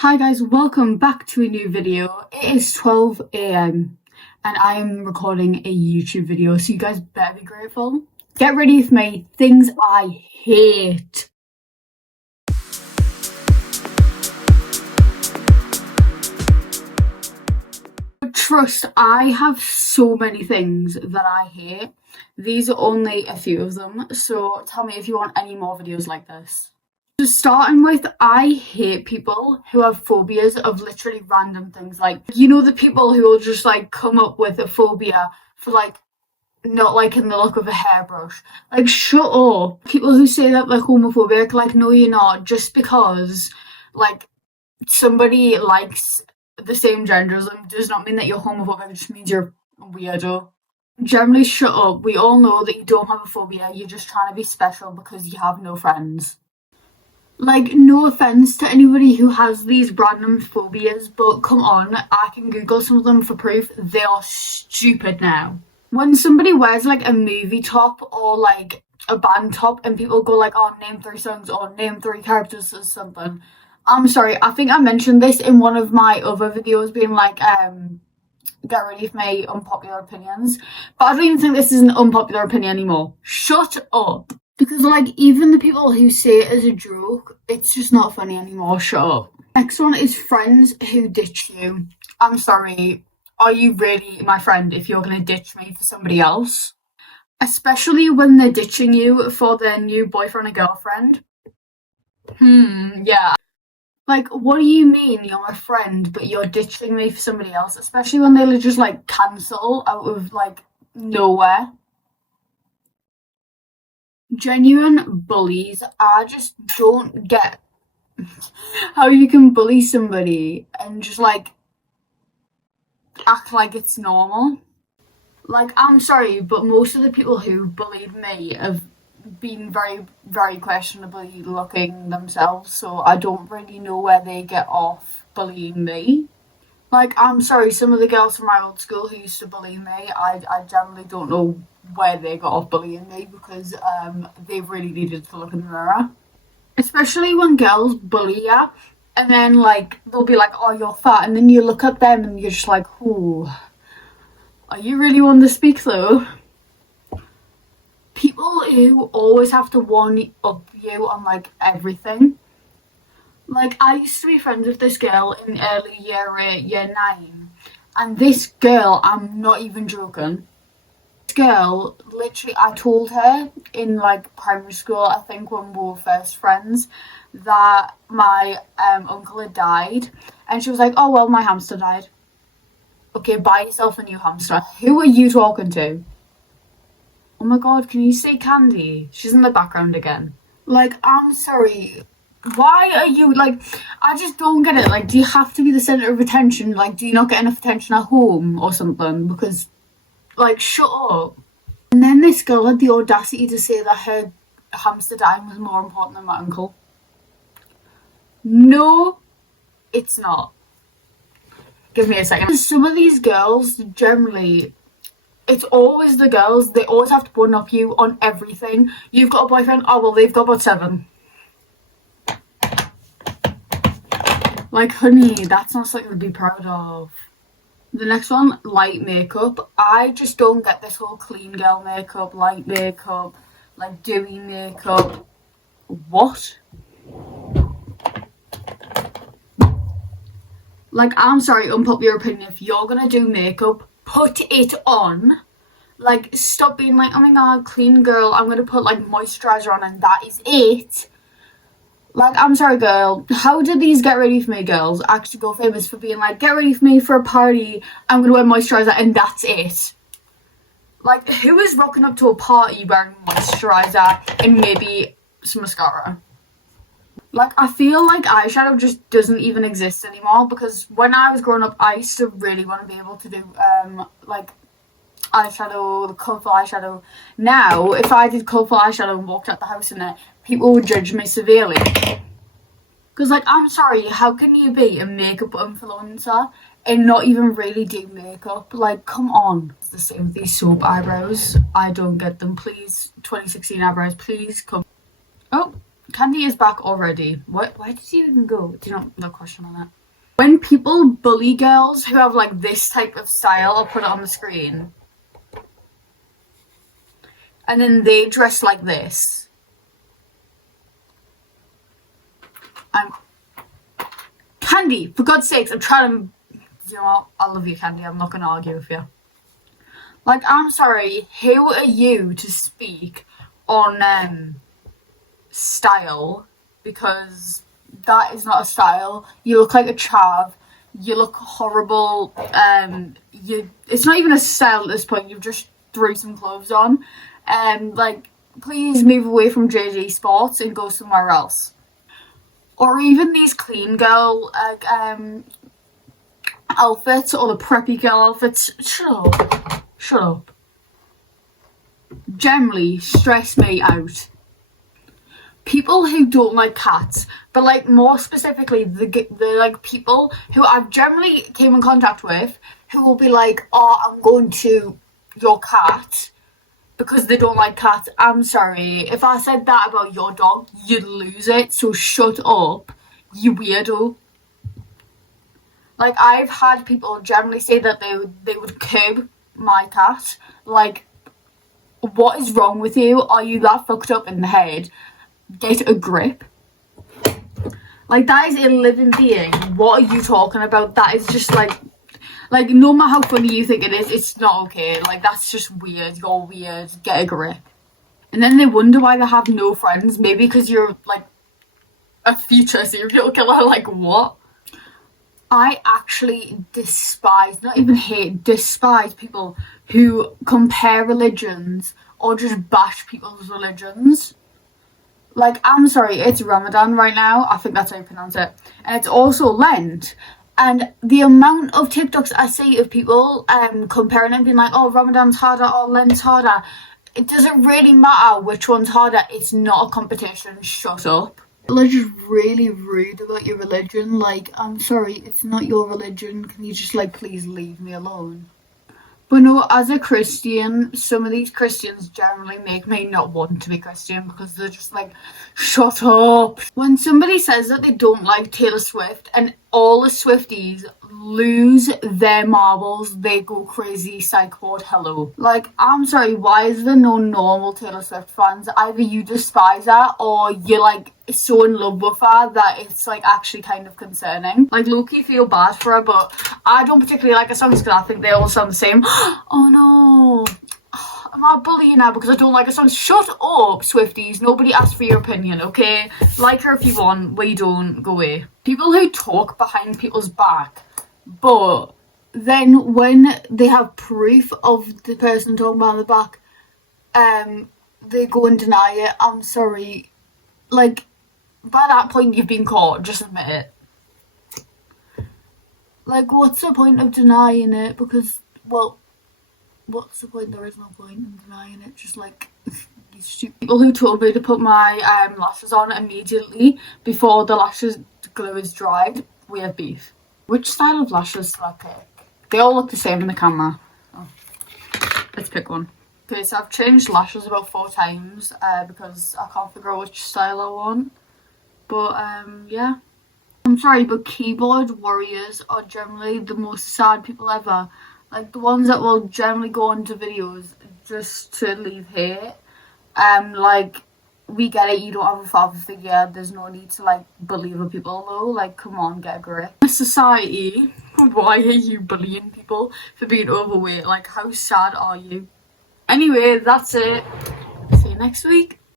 Hi guys, welcome back to a new video. It is 12 a.m. and I am recording a YouTube video, so you guys better be grateful. Get ready with me, things I hate. Trust, I have so many things that I hate. These are only a few of them, so tell me if you want any more videos like this. So starting with, I hate people who have phobias of literally random things. Like, you know, the people who will just like come up with a phobia for like not liking the look of a hairbrush. Like, shut up. People who say that they're homophobic, like, no, you're not. Just because like somebody likes the same gender as them does not mean that you're homophobic. It just means you're a weirdo. Generally, shut up. We all know that you don't have a phobia. You're just trying to be special because you have no friends. Like, no offense to anybody who has these random phobias, but come on, I can Google some of them for proof. They are stupid now. When somebody wears like a movie top or like a band top and people go like, oh, name 3 songs or name 3 characters or something. I'm sorry, I think I mentioned this in one of my other videos being like, get ready for my unpopular opinions. But I don't even think this is an unpopular opinion anymore. Shut up. Because, like, even the people who say it as a joke, it's just not funny anymore. Shut up. Next one is friends who ditch you. I'm sorry. Are you really my friend if you're going to ditch me for somebody else? Especially when they're ditching you for their new boyfriend or girlfriend. Yeah. Like, what do you mean you're my friend, but you're ditching me for somebody else? Especially when they just, like, cancel out of, like, nowhere. Genuine bullies. I just don't get how you can bully somebody and just like act like it's normal. Like, I'm sorry, but most of the people who bullied me have been very, very questionably looking themselves, so I don't really know where they get off bullying me. Like, I'm sorry, some of the girls from my old school who used to bully me, I generally don't know where they got off bullying me because they really needed to look in the mirror. Especially when girls bully you and then like they'll be like, oh, you're fat, and then you look at them and you're just like, ooh, are you really one to speak though? People who always have to one up you on like everything. Like, I used to be friends with this girl in early year 8, year 9, and this girl, I'm not even joking, this girl, literally, I told her in, like, primary school, I think when we were first friends, that my uncle had died, and she was like, oh, well, my hamster died. Okay, buy yourself a new hamster. Who are you talking to? Oh my god, can you see Candy? She's in the background again. Like, I'm sorry, why are you, like, I just don't get it. Like, do you have to be the centre of attention? Like, do you not get enough attention at home or something? Because, like, shut up. And then this girl had the audacity to say that her hamster dying was more important than my uncle. No, it's not. Give me a second. Some of these girls, generally, it's always the girls, they always have to one up you on everything. You've got a boyfriend? Oh, well, they've got about 7. Like, honey, that's not something to be proud of. The next one, light makeup. I just don't get this whole clean girl makeup, light makeup, like dewy makeup. What? Like, I'm sorry, unpopular opinion, if you're gonna do makeup, put it on. Like, stop being like, oh my god, clean girl, I'm gonna put like moisturiser on and that is it. Like, I'm sorry, girl, how did these Get Ready For Me girls actually go famous for being like, get ready for me for a party, I'm gonna wear moisturiser and that's it? Like, who is rocking up to a party wearing moisturiser and maybe some mascara? Like, I feel like eyeshadow just doesn't even exist anymore, because when I was growing up, I used to really want to be able to do, like, eyeshadow, colourful eyeshadow. Now, if I did colourful eyeshadow and walked out the house in it, people would judge me severely. Because, like, I'm sorry, how can you be a makeup influencer and not even really do makeup? Like, come on. It's the same with these soap eyebrows. I don't get them. Please, 2016 eyebrows, please come. Oh, Candy is back already. Where did he even go? Do you know the question on that? When people bully girls who have like this type of style, I'll put it on the screen. And then they dress like this. Candy, for God's sakes, I'm trying to... You know what? I love you, Candy. I'm not going to argue with you. Like, I'm sorry. Who are you to speak on style? Because that is not a style. You look like a chav. You look horrible. It's not even a style at this point. You've just threw some clothes on. Like, please move away from JG Sports and go somewhere else. Or even these clean girl outfits or the preppy girl outfits. Shut up. Generally stress me out. People who don't like cats, but like more specifically the like people who I've generally came in contact with who will be like, oh, I'm going to your cat because they don't like cats. I'm sorry, if I said that about your dog, you'd lose it, so shut up, you weirdo. Like, I've had people generally say that they would curb my cat. Like, what is wrong with you? Are you that fucked up in the head? Get a grip. Like, that is a living being. What are you talking about? That is just like no matter how funny you think it is, it's not okay. Like, that's just weird. You're weird. Get a grip. And then they wonder why they have no friends. Maybe because you're like a future serial killer. Like, what? I actually despise, not even hate, despise people who compare religions or just bash people's religions. Like, I'm sorry, it's Ramadan right now. I think that's how you pronounce it. And it's also Lent. And the amount of TikToks I see of people comparing and being like, oh, Ramadan's harder or Lent's harder. It doesn't really matter which one's harder. It's not a competition. Shut up. They're just really rude about your religion. Like, I'm sorry, it's not your religion. Can you just, like, please leave me alone? But no, as a Christian, some of these Christians generally make me not want to be Christian because they're just like, shut up. When somebody says that they don't like Taylor Swift and all the Swifties lose their marbles, they go crazy, psych ward, hello. Like, I'm sorry, why is there no normal Taylor Swift fans? Either you despise her or you're like so in love with her that it's like actually kind of concerning. Like, low-key feel bad for her, but I don't particularly like her songs because I think they all sound the same. Oh no, am I bullying her because I don't like her songs? Shut up, Swifties. Nobody asked for your opinion, okay? Like her if you want, we don't, go away. People who talk behind people's back, but then when they have proof of the person talking behind the back, they go and deny it. I'm sorry. Like, by that point you've been caught, just admit it. Like, what's the point of denying it? Because, well, what's the point? There is no point in denying it. Just like, you stupid people who told me to put my lashes on immediately before the lashes glue is dried, we have beef. Which style of lashes do I pick? They all look the same in the camera. Oh. Let's pick one. Okay, so I've changed lashes about 4 times because I can't figure out which style I want. But yeah. I'm sorry, but keyboard warriors are generally the most sad people ever. Like, the ones that will generally go into videos just to leave hate. Like, we get it, you don't have a father figure, there's no need to, like, bully other people, though. Like, come on, get a grip. Society, why are you bullying people for being overweight? Like, how sad are you? Anyway, that's it. See you next week.